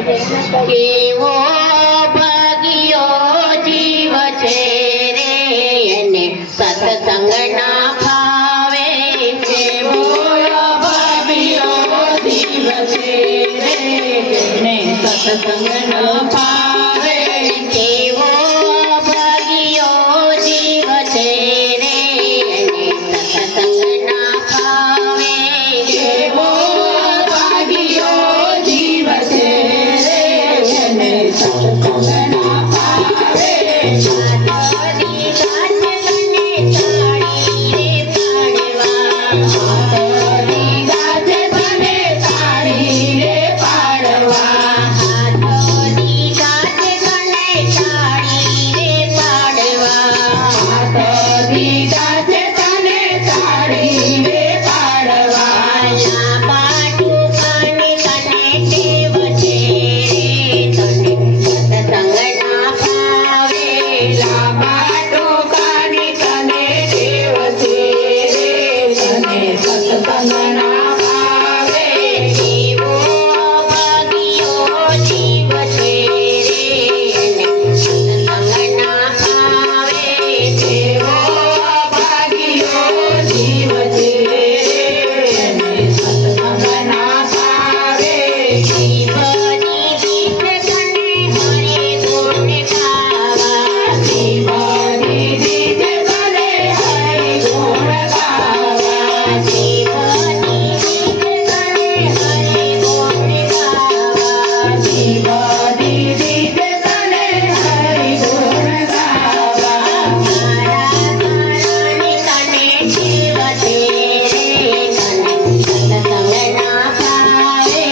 કેવો ભાગ્યો જીવ છે રે એને સત્સંગ ના ભાવે. કેવો ભાગ્યો જીવ છે રે એને સત્સંગ ન ભાવે. કેવો ભાગ્યો જીવ છે રે એને સત્સંગ ના ભાવે. કેવો ભાગ્યો જીવ છે રે એને સત્સંગ ન ભાવે. સાધોની ગાંઠ તને તાળી રે પાડવા. સાધોની ગાંઠ તને તાળી રે પાડવા. સાધોની ગાંઠ તને તાળી રે પાડવા. સાધોની ગાંઠ તને તાળી રે પાડવા. લાંબા ટૂંકાની તને ટેવ છે તને સત્સંગ ના ભાવે. લાંબા ટૂંકાની તને ટેવ છે રે તને સત્સંગ ના ભાવે. કેવો ભાગ્યો જીવ છે રે એને સત્સંગ ના ભાવે. કેવો ભાગ્યો જીવ છે રે એને સત્સંગ ના ભાવે. જીવની જીત તને હરે ગુણ ગાવા. જીવની જીત તને હરિ ગુણ ગાવા. જીવની જીત તને હરે ગુણ ગાવા. જીવની જીત તને હરિ ગુણ ગાવા. મારા કારણે તને જીવ છે રે તને સત્સંગ ના ભાવે.